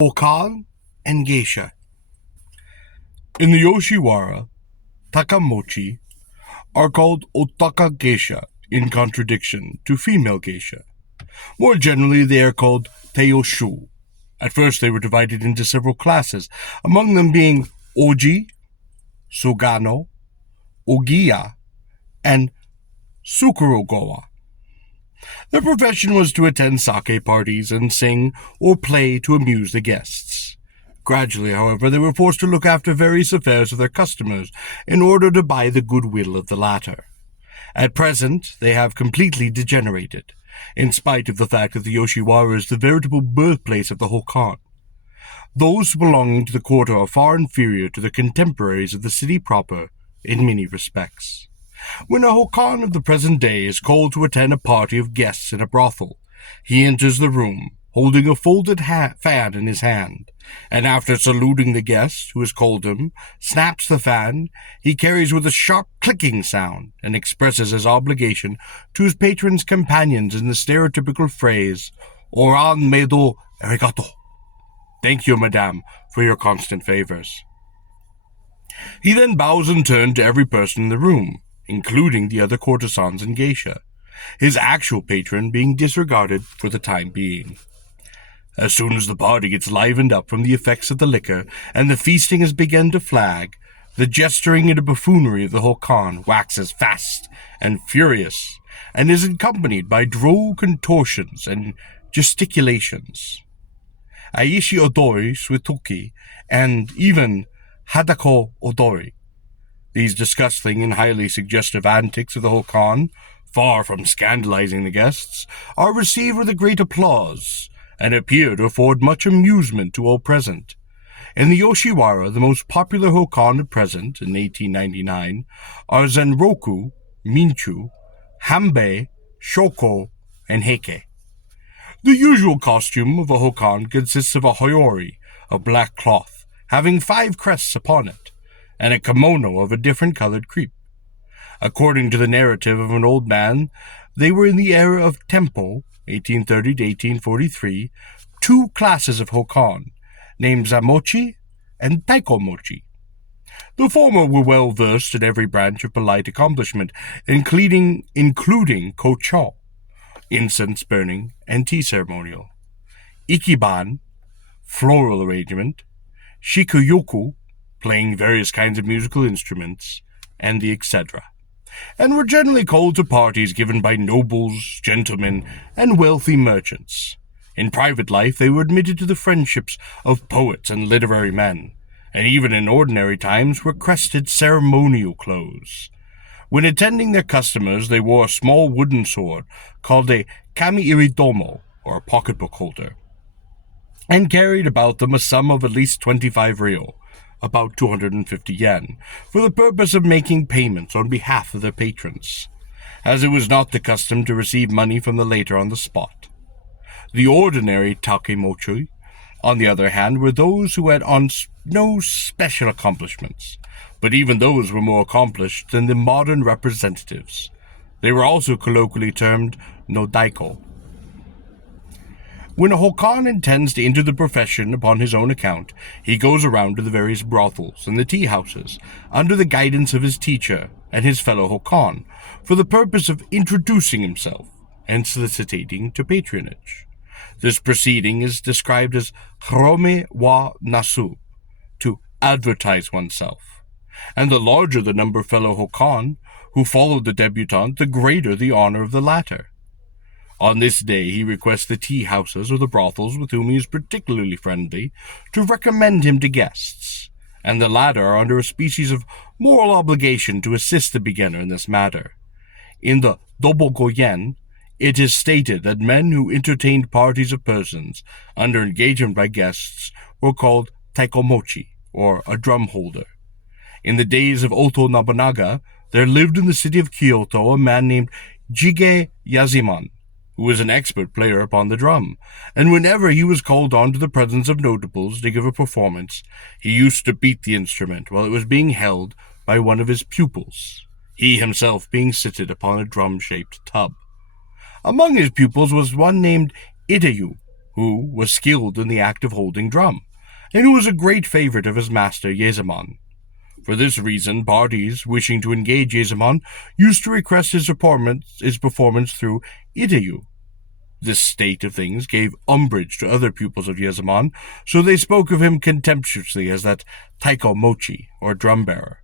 Hōkan and Geisha. In the Yoshiwara, takamochi are called otaka geisha in contradiction to female geisha. More generally, they are called teiyoshu. At first, they were divided into several classes, among them being oji, sugano, ogiya, and sukurogawa. Their profession was to attend sake parties and sing or play to amuse the guests. Gradually, however, they were forced to look after various affairs of their customers in order to buy the goodwill of the latter. At present, they have completely degenerated, in spite of the fact that the Yoshiwara is the veritable birthplace of the Hōkan. Those belonging to the quarter are far inferior to their contemporaries of the city proper in many respects. When a Hōkan of the present day is called to attend a party of guests in a brothel, he enters the room, holding a folded fan in his hand, and after saluting the guest who has called him, snaps the fan he carries with a sharp clicking sound, and expresses his obligation to his patron's companions in the stereotypical phrase, "Oran medo arigato." Thank you, madame, for your constant favors. He then bows in turn to every person in the room, including the other courtesans and geisha, his actual patron being disregarded for the time being. As soon as the party gets livened up from the effects of the liquor and the feasting has begun to flag, the gesturing and buffoonery of the Hōkan waxes fast and furious, and is accompanied by droll contortions and gesticulations. Aishi odori, suitoki, and even hadako odori. These disgusting and highly suggestive antics of the Hōkan, far from scandalizing the guests, are received with a great applause, and appear to afford much amusement to all present. In the Yoshiwara, the most popular Hōkan at present, in 1899, are Zenroku, Minchu, Hanbei, Shoko, and Heike. The usual costume of a Hōkan consists of a hayori of black cloth, having 5 crests upon it, and a kimono of a different colored crepe. According to the narrative of an old man, they were in the era of Tempo, 1830 to 1843, 2 classes of Hōkan, named Zamochi and Taikomochi. The former were well versed in every branch of polite accomplishment, including kocho, incense burning and tea ceremonial, ikiban, floral arrangement, shikuyoku, playing various kinds of musical instruments, and the etc., and were generally called to parties given by nobles, gentlemen, and wealthy merchants. In private life they were admitted to the friendships of poets and literary men, and even in ordinary times were crested ceremonial clothes. When attending their customers they wore a small wooden sword called a kami-iridomo, or pocketbook holder, and carried about them a sum of at least 25 ryo, about 250 yen, for the purpose of making payments on behalf of their patrons, as it was not the custom to receive money from the latter on the spot. The ordinary takemochi, on the other hand, were those who had no special accomplishments, but even those were more accomplished than the modern representatives. They were also colloquially termed nodaiko. When a Hōkan intends to enter the profession upon his own account, he goes around to the various brothels and the tea-houses, under the guidance of his teacher and his fellow Hōkan, for the purpose of introducing himself and soliciting to patronage. This proceeding is described as hirome wa nasu, to advertise oneself, and the larger the number of fellow Hōkan who follow the debutante, the greater the honor of the latter. On this day he requests the tea-houses or the brothels with whom he is particularly friendly to recommend him to guests, and the latter are under a species of moral obligation to assist the beginner in this matter. In the Dobogoyen, it is stated that men who entertained parties of persons under engagement by guests were called taikomochi, or a drum holder. In the days of Oto Nobunaga, there lived in the city of Kyoto a man named Jige Yazimon, who was an expert player upon the drum, and whenever he was called on to the presence of notables to give a performance, he used to beat the instrument while it was being held by one of his pupils, he himself being seated upon a drum-shaped tub. Among his pupils was one named Ideyu, who was skilled in the act of holding drum, and who was a great favorite of his master Yezamon. For this reason, parties wishing to engage Yezamon used to request his performance through Itayu. This state of things gave umbrage to other pupils of Yezamon, so they spoke of him contemptuously as that taiko mochi, or drum-bearer.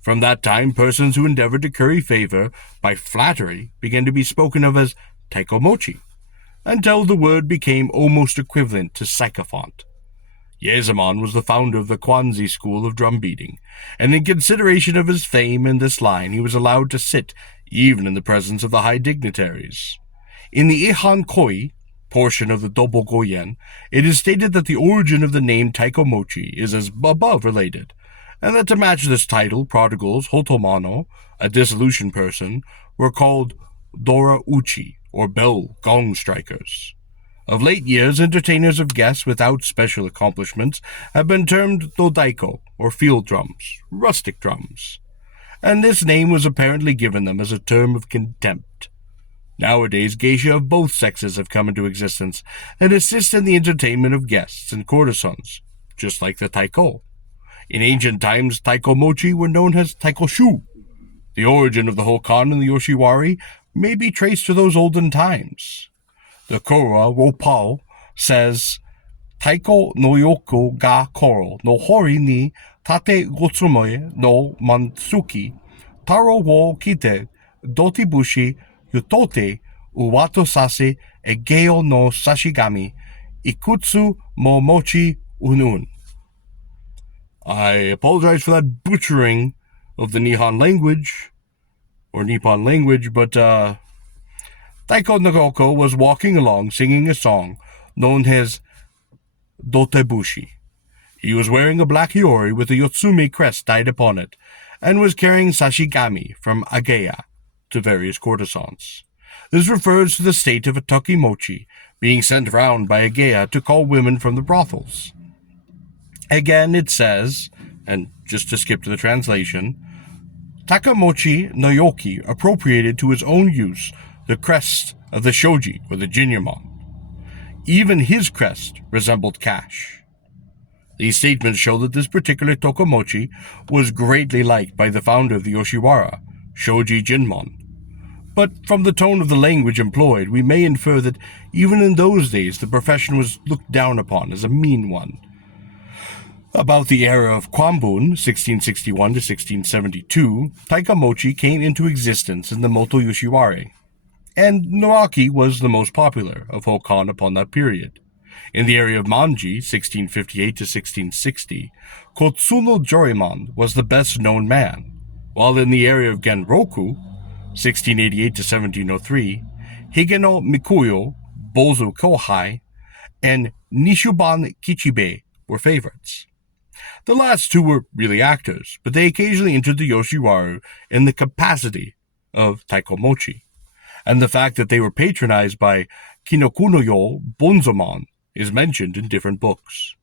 From that time, persons who endeavored to curry favor by flattery began to be spoken of as taiko mochi, until the word became almost equivalent to sycophant. Yezamon was the founder of the Kwanzi school of drum beating, and in consideration of his fame in this line, he was allowed to sit even in the presence of the high dignitaries. In the Ihan Koi portion of the Dobo Goyen, it is stated that the origin of the name Taiko Mochi is as above related, and that to match this title, prodigals Hotomano, a dissolution person, were called Dora Uchi, or bell gong strikers. Of late years, entertainers of guests without special accomplishments have been termed dodaiko, or field drums, rustic drums, and this name was apparently given them as a term of contempt. Nowadays, geisha of both sexes have come into existence and assist in the entertainment of guests and courtesans, just like the taiko. In ancient times, taiko mochi were known as taiko shu. The origin of the Hōkan and the Yoshiwari may be traced to those olden times. The Kora Ropal says, Taiko no yoko ga koro no hori ni tate gotsumoe no mansuki taro wo kite dotibushi yutote uwato sase egeo no sashigami ikutsu mo mochi unun. I apologize for that butchering of the Nihon language, or Nippon language, but Taiko Nagoko was walking along singing a song known as Dotebushi. He was wearing a black hiyori with a Yotsume crest tied upon it, and was carrying sashigami from ageya to various courtesans. This refers to the state of a takimochi being sent round by ageya to call women from the brothels. Again it says, and just to skip to the translation, Takamochi Naoki appropriated to his own use the crest of the shoji, or the jinyamon. Even his crest resembled cash. These statements show that this particular tokomochi was greatly liked by the founder of the Yoshiwara, Shoji Jinmon. But from the tone of the language employed, we may infer that even in those days the profession was looked down upon as a mean one. About the era of Kwambun, 1661 to 1672, taikamochi came into existence in the Moto Yoshiwari, and Noaki was the most popular of Hōkan upon that period. In the area of Manji, 1658 to 1660, Kotsuno Jorimon was the best-known man, while in the area of Genroku, 1688 to 1703, Higeno Mikuyo, Bozu Kohai, and Nishuban Kichibe were favorites. The last two were really actors, but they occasionally entered the Yoshiwara in the capacity of taikomochi, and the fact that they were patronized by Kinokunoyo Bonzomon is mentioned in different books.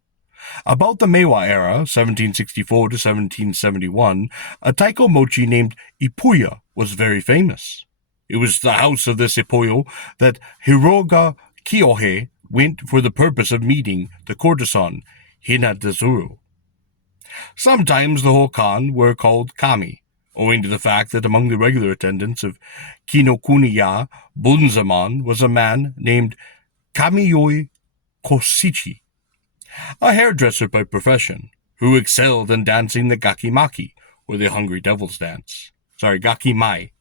About the Meiwa era, 1764 to 1771, a taikomochi named Ipuya was very famous. It was the house of this Ipuyo that Hiroga Kiyohe went for the purpose of meeting the courtesan Hinadazuru. Sometimes the Hōkan were called kami, owing to the fact that among the regular attendants of Kinokuniya Bunzaman was a man named Kamiyoi Koshichi, a hairdresser by profession, who excelled in dancing the gakimaki, or the hungry devil's dance, gakimai,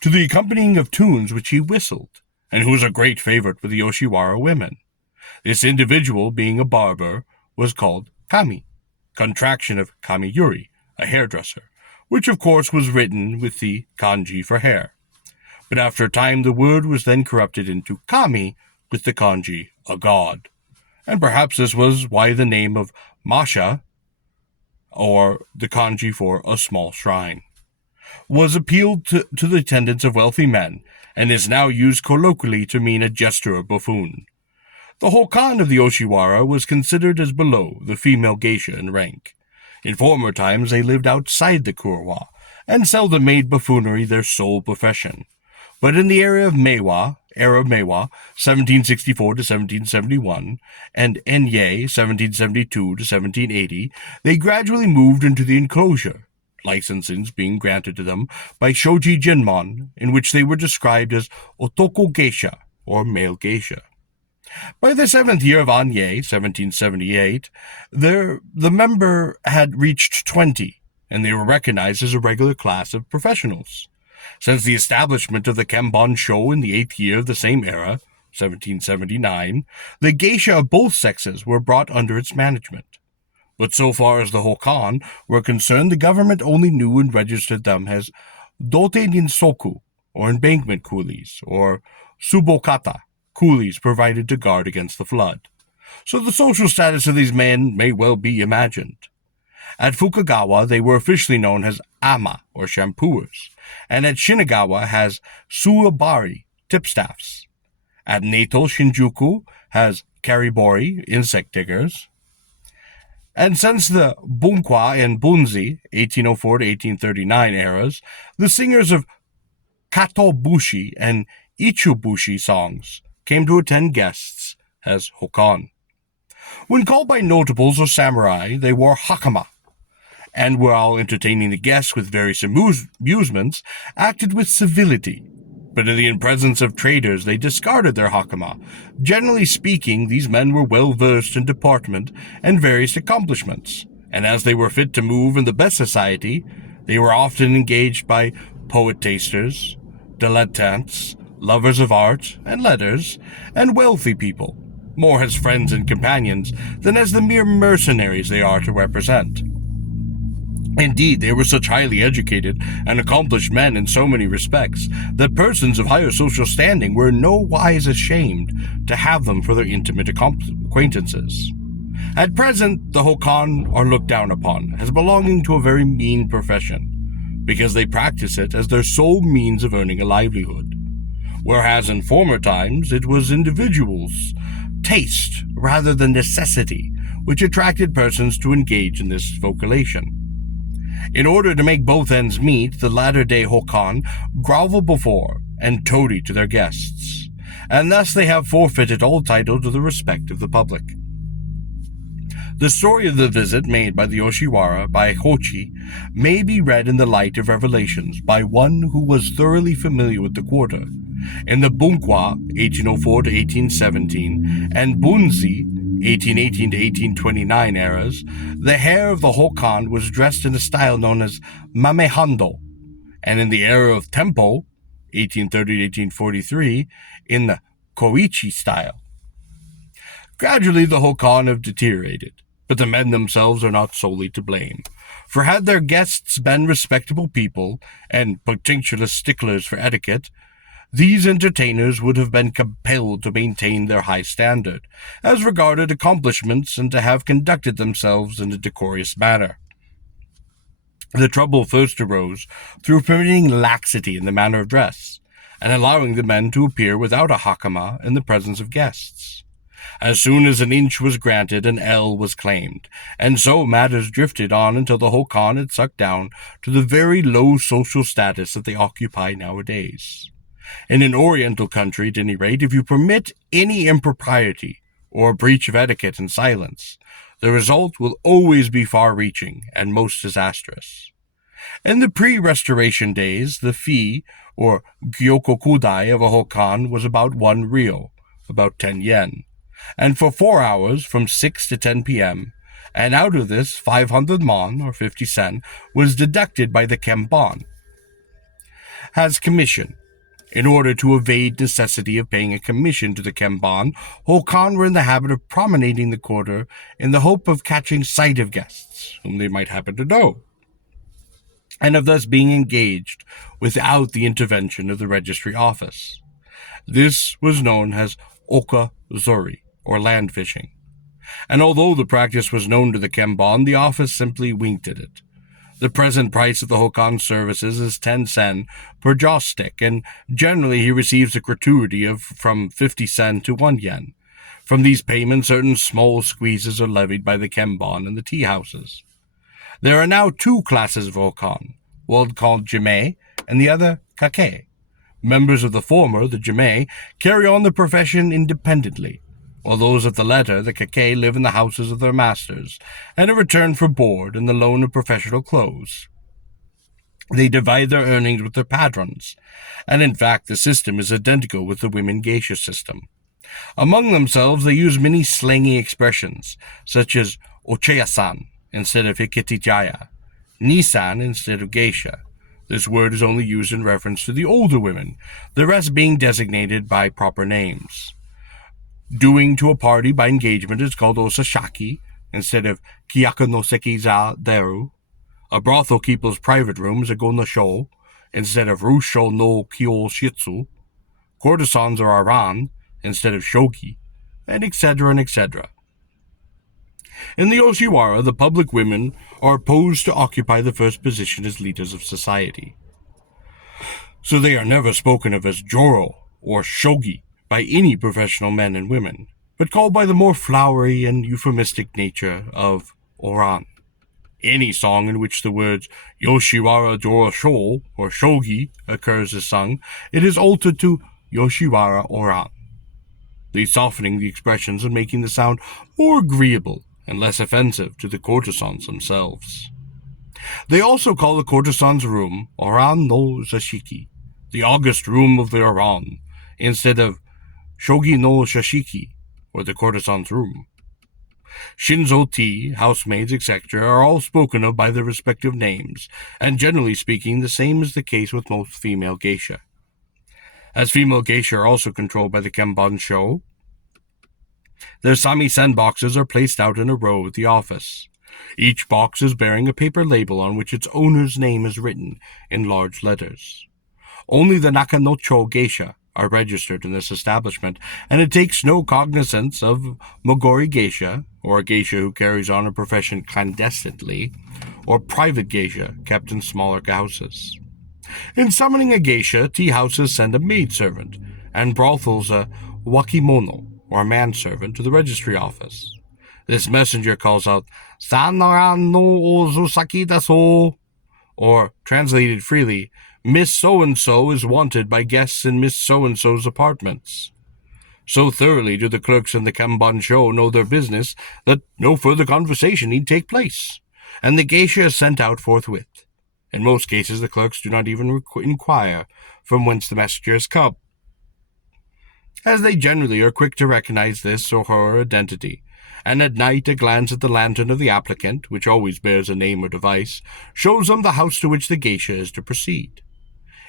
to the accompanying of tunes which he whistled, and who was a great favorite with the Yoshiwara women. This individual, being a barber, was called kami, contraction of kamiyuri, a hairdresser, which of course was written with the kanji for hair. But after a time the word was then corrupted into kami with the kanji, a god. And perhaps this was why the name of Masha, or the kanji for a small shrine, was appealed to the attendance of wealthy men, and is now used colloquially to mean a jester or buffoon. The Hōkan of the Yoshiwara was considered as below the female geisha in rank. In former times they lived outside the Kurwa, and seldom made buffoonery their sole profession. But in the area of Meiwa, era Meiwa, 1764 to 1771, and Enye, 1772 to 1780, they gradually moved into the enclosure, licensings being granted to them by Shoji Jinmon, in which they were described as Otoko Geisha, or male geisha. By the seventh year of Anye, 1778, the member had reached 20, and they were recognized as a regular class of professionals. Since the establishment of the Kembon Sho in the eighth year of the same era, 1779, the geisha of both sexes were brought under its management. But so far as the Hōkan were concerned, the government only knew and registered them as dote ninsoku, or embankment coolies, or subokata, coolies provided to guard against the flood. So the social status of these men may well be imagined. At Fukagawa, they were officially known as ama, or shampooers, and at Shinagawa as suabari, tipstaffs. At Neito Shinjuku as karibori, insect diggers. And since the Bunkwa and Bunzi, 1804 to 1839 eras, the singers of Katobushi and Ichubushi songs came to attend guests as Hōkan. When called by notables or samurai, they wore hakama, and while entertaining the guests with various amusements, acted with civility. But in the presence of traders, they discarded their hakama. Generally speaking, these men were well versed in deportment and various accomplishments, and as they were fit to move in the best society, they were often engaged by poet-tasters, dilettantes, lovers of art and letters, and wealthy people, more as friends and companions than as the mere mercenaries they are to represent. Indeed, they were such highly educated and accomplished men in so many respects that persons of higher social standing were in no wise ashamed to have them for their intimate acquaintances. At present, the Hōkan are looked down upon as belonging to a very mean profession, because they practice it as their sole means of earning a livelihood, whereas in former times it was individuals' taste rather than necessity which attracted persons to engage in this vocation. In order to make both ends meet, the latter-day Hōkan grovel before and toady to their guests, and thus they have forfeited all title to the respect of the public. The story of the visit made by the Yoshiwara by Hochi may be read in the light of revelations by one who was thoroughly familiar with the quarter. In the Bunkwa, 1804 to 1817, and Bunzi, 1818 to 1829 eras, the hair of the Hōkan was dressed in a style known as mamehando, and in the era of Tempo, 1830 to 1843, in the Koichi style. Gradually the Hōkan have deteriorated, but the men themselves are not solely to blame, for had their guests been respectable people, and particular sticklers for etiquette, these entertainers would have been compelled to maintain their high standard, as regarded accomplishments, and to have conducted themselves in a decorous manner. The trouble first arose through permitting laxity in the manner of dress, and allowing the men to appear without a hakama in the presence of guests. As soon as an inch was granted, an ell was claimed, and so matters drifted on until the Hōkan had sucked down to the very low social status that they occupy nowadays. In an oriental country, at any rate, if you permit any impropriety or breach of etiquette in silence, the result will always be far-reaching and most disastrous. In the pre-restoration days, the fee, or gyokokudai of a Hōkan was about 1 ryo, about 10 yen, and for 4 hours, from 6 to 10 p.m., and out of this 500 mon, or 50 sen, was deducted by the Kembon as commission. In order to evade necessity of paying a commission to the Kembon, Hōkan were in the habit of promenading the quarter in the hope of catching sight of guests, whom they might happen to know, and of thus being engaged without the intervention of the registry office. This was known as oka-zori, or land fishing, and although the practice was known to the Kembon, the office simply winked at it. The present price of the Hōkan services is 10 sen per joss stick, and generally he receives a gratuity of from 50 sen to 1 yen. From these payments, certain small squeezes are levied by the Kembon and the tea houses. There are now 2 classes of Hōkan, one called jime and the other kake. Members of the former, the jime, carry on the profession independently, while those of the latter, the kake, live in the houses of their masters, and in return for board and the loan of professional clothes. They divide their earnings with their patrons, and in fact the system is identical with the women geisha system. Among themselves they use many slangy expressions, such as ocheya-san instead of hikitijaya, ni-san instead of geisha. This word is only used in reference to the older women, the rest being designated by proper names. Doing to a party by engagement is called osashaki instead of kiyaku no sekiza deru. A brothel keeper's private room is a gonasho instead of rusho no kyoshitsu. Courtesans are aran instead of shogi, and etc. and etc. In the Yoshiwara, the public women are opposed to occupy the first position as leaders of society. So they are never spoken of as joro or shogi by any professional men and women, but called by the more flowery and euphemistic nature of oran. Any song in which the words Yoshiwara Joro Sho or Shogi occurs is sung, it is altered to Yoshiwara Oran, these softening the expressions and making the sound more agreeable and less offensive to the courtesans themselves. They also call the courtesan's room Oran no Zashiki, the august room of the Oran, instead of Shogi no Shashiki, or the courtesan's room. Shinzo-ti, housemaids, etc. are all spoken of by their respective names, and generally speaking, the same is the case with most female geisha. As female geisha are also controlled by the Kenban-sho, their samisen boxes are placed out in a row at the office. Each box is bearing a paper label on which its owner's name is written in large letters. Only the Nakanocho geisha are registered in this establishment, and it takes no cognizance of Mogori geisha, or a geisha who carries on a profession clandestinely, or private geisha kept in smaller houses. In summoning a geisha, tea houses send a maidservant, and brothels a wakimono, or manservant, to the registry office. This messenger calls out, "Sanaran no ozusaki daso," or, translated freely, "Miss So-and-so is wanted by guests in Miss So-and-so's apartments." So thoroughly do the clerks in the Kenban-sho know their business that no further conversation need take place, and the geisha is sent out forthwith. In most cases, the clerks do not even inquire from whence the messenger has come, as they generally are quick to recognize this or her identity, and at night a glance at the lantern of the applicant, which always bears a name or device, shows them the house to which the geisha is to proceed.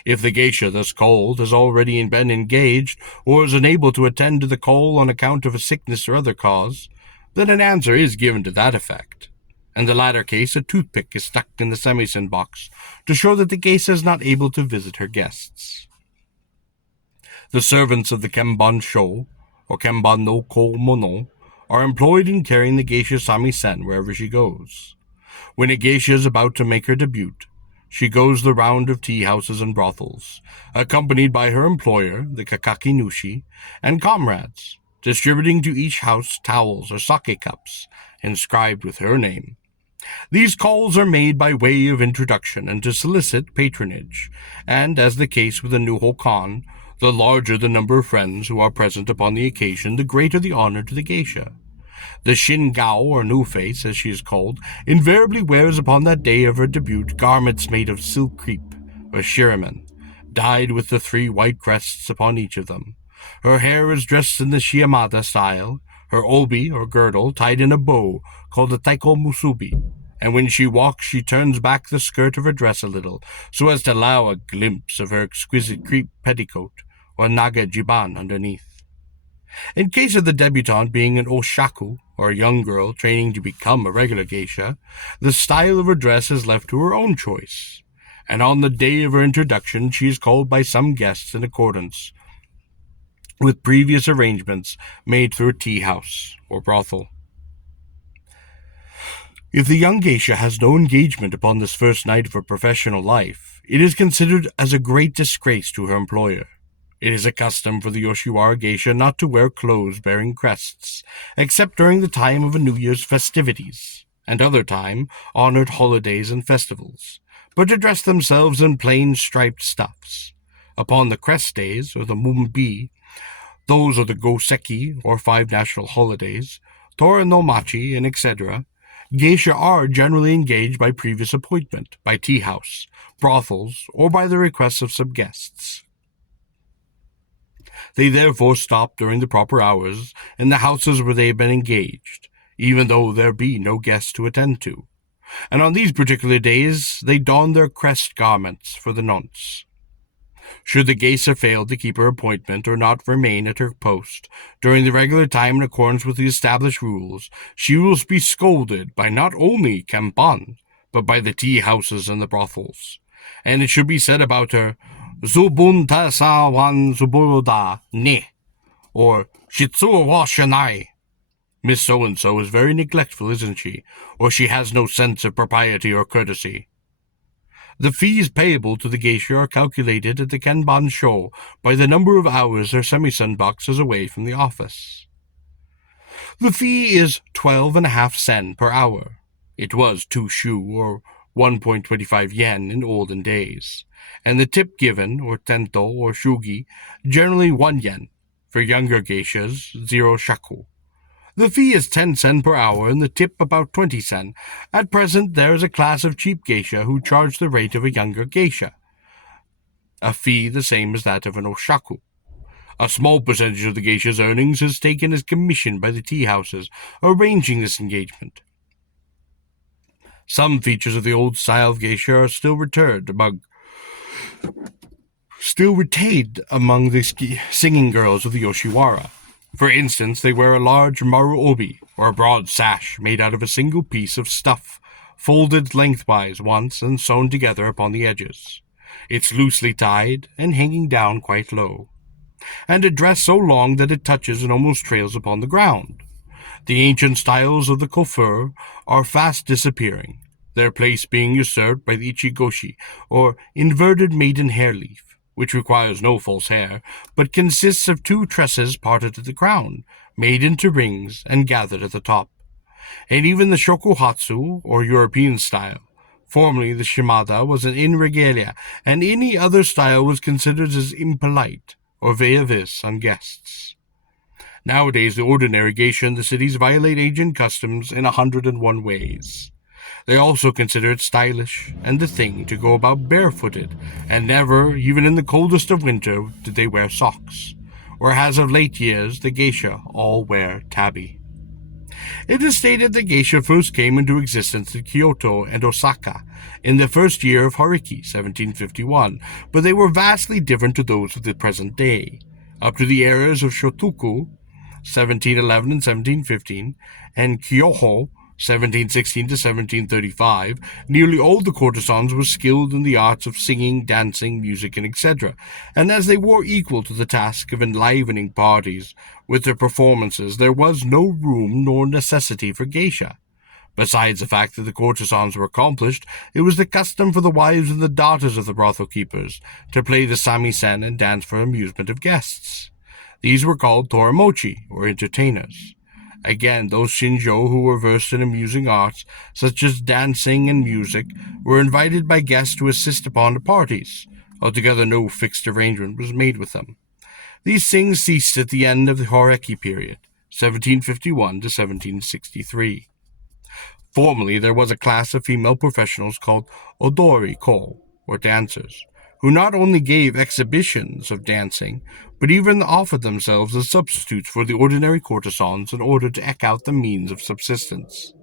If the geisha thus called has already been engaged, or is unable to attend to the call on account of a sickness or other cause, then an answer is given to that effect. In the latter case, a toothpick is stuck in the samisen box to show that the geisha is not able to visit her guests. The servants of the Kenban-sho, or Kenban no Ko-mono, are employed in carrying the geisha samisen wherever she goes. When a geisha is about to make her debut, she goes the round of tea houses and brothels, accompanied by her employer, the kakaki-nushi, and comrades, distributing to each house towels or sake cups inscribed with her name. These calls are made by way of introduction and to solicit patronage, and, as the case with a new Hōkan, the larger the number of friends who are present upon the occasion, the greater the honor to the geisha. The Shingao, or new face, as she is called, invariably wears upon that day of her debut garments made of silk crepe, or shiramen, dyed with the 3 white crests upon each of them. Her hair is dressed in the Shiamada style, her obi, or girdle, tied in a bow, called a taiko musubi, and when she walks she turns back the skirt of her dress a little, so as to allow a glimpse of her exquisite crepe petticoat, or naga jiban underneath. In case of the debutante being an oshaku, or a young girl training to become a regular geisha, the style of her dress is left to her own choice, and on the day of her introduction she is called by some guests in accordance with previous arrangements made through a tea house or brothel. If the young geisha has no engagement upon this first night of her professional life, it is considered as a great disgrace to her employer. It is a custom for the Yoshiwara geisha not to wear clothes bearing crests, except during the time of a New Year's festivities, and other honored holidays and festivals, but to dress themselves in plain striped stuffs. Upon the crest days, or the mumbi, those are the goseki, or 5 national holidays, tora no machi, and etc., geisha are generally engaged by previous appointment, by tea house, brothels, or by the requests of some guests. They therefore stop during the proper hours in the houses where they have been engaged, even though there be no guests to attend to. And on these particular days they don their crest garments for the nonce. Should the geisha fail to keep her appointment or not remain at her post during the regular time in accordance with the established rules, she will be scolded by not only Kampan, but by the tea houses and the brothels. And it should be said about her, Zubun ta sa wan zuburoda ne, or Shitsu wa shanai. Miss So-and-so is very neglectful, isn't she? Or she has no sense of propriety or courtesy. The fees payable to the geisha are calculated at the Kanban Sho by the number of hours their semi-sunbox is away from the office. The fee is 12.5 sen per hour. It was 2 shu, or 1.25 yen in olden days, and the tip given, or tento or shugi, generally 1 yen. For younger geishas, 0 shaku. The fee is 10 sen per hour and the tip about 20 sen. At present there is a class of cheap geisha who charge the rate of a younger geisha, a fee the same as that of an oshaku. A small percentage of the geisha's earnings is taken as commission by the tea houses arranging this engagement. Some features of the old style of geisha are still retained among the singing girls of the Yoshiwara. For instance, they wear a large maru obi, or a broad sash, made out of a single piece of stuff, folded lengthwise once and sewn together upon the edges. It's loosely tied and hanging down quite low, and a dress so long that it touches and almost trails upon the ground. The ancient styles of the coiffure are fast disappearing, their place being usurped by the ichigoshi, or inverted maiden hair leaf, which requires no false hair, but consists of 2 tresses parted at the crown, made into rings and gathered at the top. And even the shokuhatsu, or European style, formerly the shimada, was an in regalia, and any other style was considered as impolite, or vis on guests. Nowadays the ordinary geisha in the cities violate ancient customs in 101 ways. They also consider it stylish and the thing to go about barefooted, and never, even in the coldest of winter, did they wear socks. Whereas of late years, the geisha all wear tabi. It is stated that geisha first came into existence in Kyoto and Osaka in the first year of Hariki, 1751, but they were vastly different to those of the present day. Up to the eras of Shotoku, 1711 and 1715, and Kyoho, 1716 to 1735, nearly all the courtesans were skilled in the arts of singing, dancing, music, and etc., and as they were equal to the task of enlivening parties with their performances, there was no room nor necessity for geisha. Besides the fact that the courtesans were accomplished, it was the custom for the wives and the daughters of the brothel keepers to play the samisen and dance for amusement of guests. These were called toramochi, or entertainers. Again, those shinjo who were versed in amusing arts, such as dancing and music, were invited by guests to assist upon the parties. Altogether no fixed arrangement was made with them. These things ceased at the end of the Horeki period, 1751 to 1763. Formerly there was a class of female professionals called odori-ko, or dancers, who not only gave exhibitions of dancing, but even offered themselves as substitutes for the ordinary courtesans in order to eke out the means of subsistence.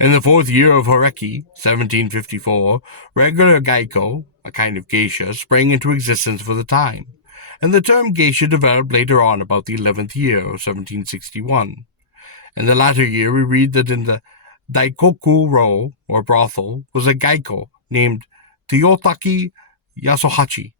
In the 4th year of Horeki, 1754, regular gaiko, a kind of geisha, sprang into existence for the time, and the term geisha developed later on about the 11th year of 1761. In the latter year we read that in the Daikoku-ro, or brothel, was a gaiko named Tiyotaki Yasuhachi.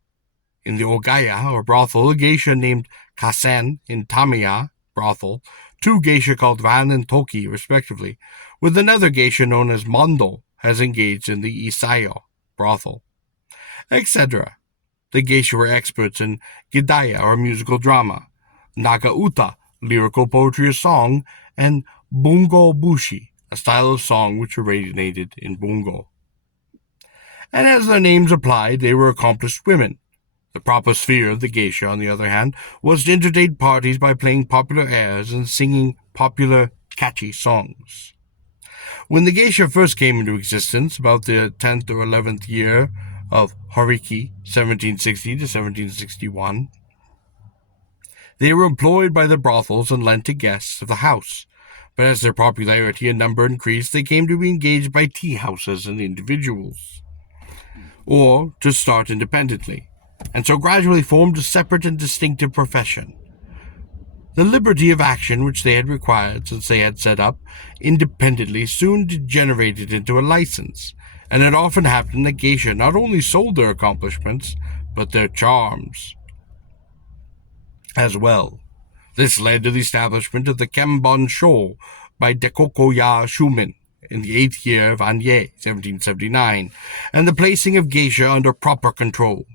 In the Ogaya, or brothel, a geisha named Kasen in Tamiya, brothel, 2 geisha called Ran and Toki, respectively, with another geisha known as Mondo has engaged in the Isayo, brothel, etc. The geisha were experts in Gidaya, or musical drama, Nagauta, lyrical poetry or song, and Bungo Bushi, a style of song which originated in Bungo. And as their names implied, they were accomplished women. The proper sphere of the geisha, on the other hand, was to entertain parties by playing popular airs and singing popular, catchy songs. When the geisha first came into existence, about the 10th or 11th year of Horiki, 1760 to 1761, they were employed by the brothels and lent to guests of the house. But as their popularity and number increased, they came to be engaged by tea houses and individuals, or to start independently, and so gradually formed a separate and distinctive profession. The liberty of action which they had required since they had set up independently soon degenerated into a license, and it often happened that geisha not only sold their accomplishments, but their charms as well. This led to the establishment of the Kembon Sho by Dekokoya Shumin in the 8th year of Anye, 1779, and the placing of geisha under proper control.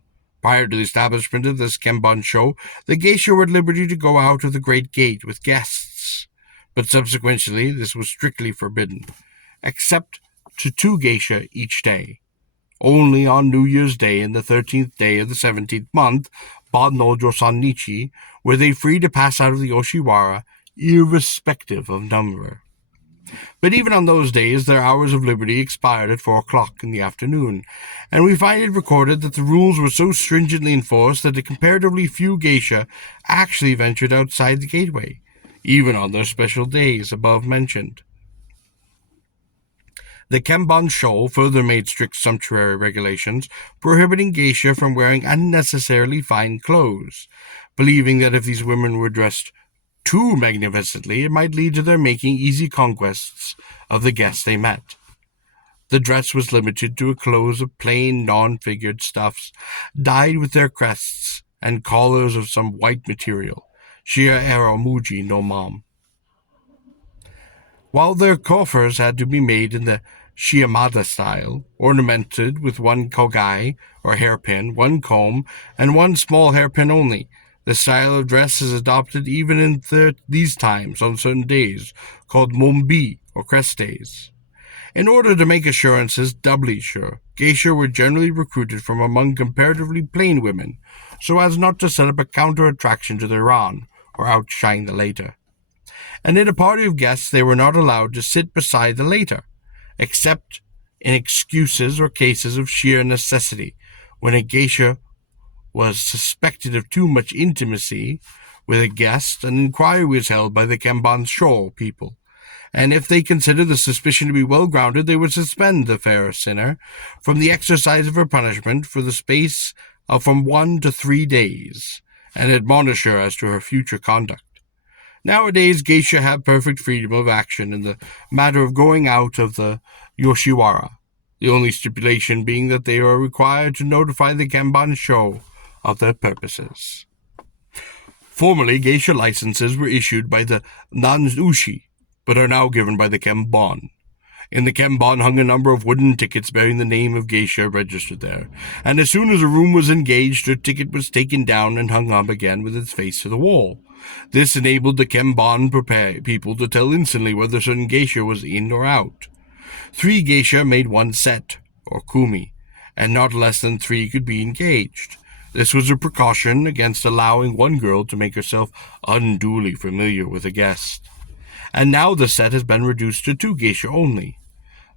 Prior to the establishment of this Kembon Sho, the geisha were at liberty to go out of the great gate with guests, but subsequently this was strictly forbidden, except to 2 geisha each day. Only on New Year's Day and the 13th day of the 17th month, Ban no Josannichi, were they free to pass out of the Yoshiwara, irrespective of number. But even on those days, their hours of liberty expired at 4 o'clock in the afternoon, and we find it recorded that the rules were so stringently enforced that a comparatively few geisha actually ventured outside the gateway, even on their special days above mentioned. The Kembon Sho further made strict sumptuary regulations, prohibiting geisha from wearing unnecessarily fine clothes, believing that if these women were dressed too magnificently, it might lead to their making easy conquests of the guests they met. The dress was limited to a clothes of plain, non-figured stuffs, dyed with their crests, and collars of some white material, shia eramuji no mam. While their coffers had to be made in the Shiamada style, ornamented with 1 kogai, or hairpin, 1 comb, and 1 small hairpin only. The style of dress is adopted even in these times on certain days, called mombi, or crest days. In order to make assurances doubly sure, geisha were generally recruited from among comparatively plain women, so as not to set up a counter-attraction to their ran, or outshine the later. And in a party of guests they were not allowed to sit beside the later, except in excuses or cases of sheer necessity, when a geisha was suspected of too much intimacy with a guest. An inquiry was held by the Kembon Sho people, and if they considered the suspicion to be well-grounded, they would suspend the fair sinner from the exercise of her punishment for the space of from 1 to 3 days, and admonish her as to her future conduct. Nowadays, geisha have perfect freedom of action in the matter of going out of the Yoshiwara, the only stipulation being that they are required to notify the Kembon Sho of their purposes. Formerly, geisha licenses were issued by the Nanzushi, but are now given by the Kembon. In the Kembon hung a number of wooden tickets bearing the name of geisha registered there, and as soon as a room was engaged, her ticket was taken down and hung up again with its face to the wall. This enabled the Kembon people to tell instantly whether certain geisha was in or out. 3 geisha made 1 set, or kumi, and not less than 3 could be engaged. This was a precaution against allowing one girl to make herself unduly familiar with a guest. And now the set has been reduced to 2 geisha only.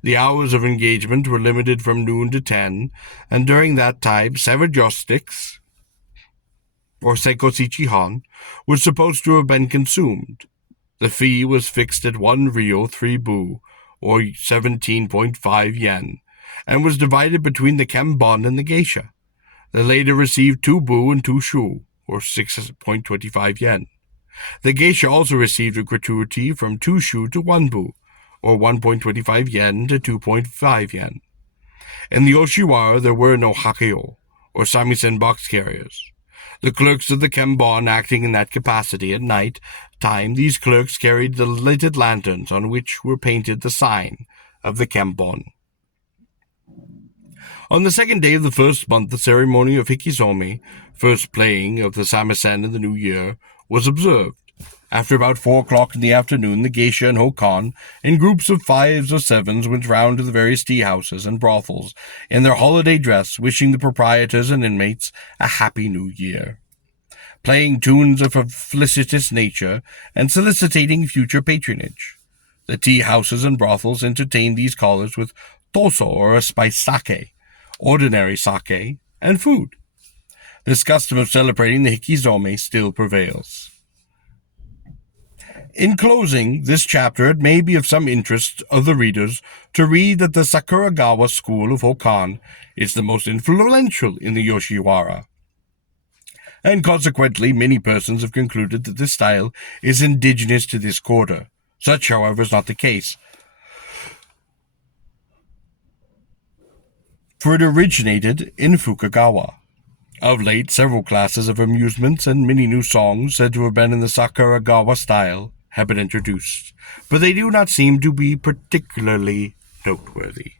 The hours of engagement were limited from noon to 10, and during that time 7 joysticks, or seikosichi-han, was supposed to have been consumed. The fee was fixed at 1 ryo 3 bu, or 17.5 yen, and was divided between the Kembon and the geisha. The latter received 2 bu and 2 shu, or 6.25 yen. The geisha also received a gratuity from 2 shu to 1 bu, or 1.25 yen to 2.5 yen. In the Yoshiwara there were no hakeo, or samisen box carriers. The clerks of the Kembon acting in that capacity at night time, these clerks carried the lighted lanterns on which were painted the sign of the Kembon. On the 2nd day of the 1st month, the ceremony of Hikizomi, first playing of the samisen in the new year, was observed. After about 4 o'clock in the afternoon, the geisha and Hōkan, in groups of 5s or 7s, went round to the various tea-houses and brothels in their holiday dress, wishing the proprietors and inmates a happy new year, playing tunes of a felicitous nature and soliciting future patronage. The tea-houses and brothels entertained these callers with toso, or a spiced sake, ordinary sake, and food. This custom of celebrating the hikizome still prevails. In closing this chapter, it may be of some interest of the readers to read that the Sakuragawa school of Hōkan is the most influential in the Yoshiwara, and consequently many persons have concluded that this style is indigenous to this quarter. Such, however, is not the case, for it originated in Fukagawa. Of late, several classes of amusements and many new songs said to have been in the Sakuragawa style have been introduced, but they do not seem to be particularly noteworthy.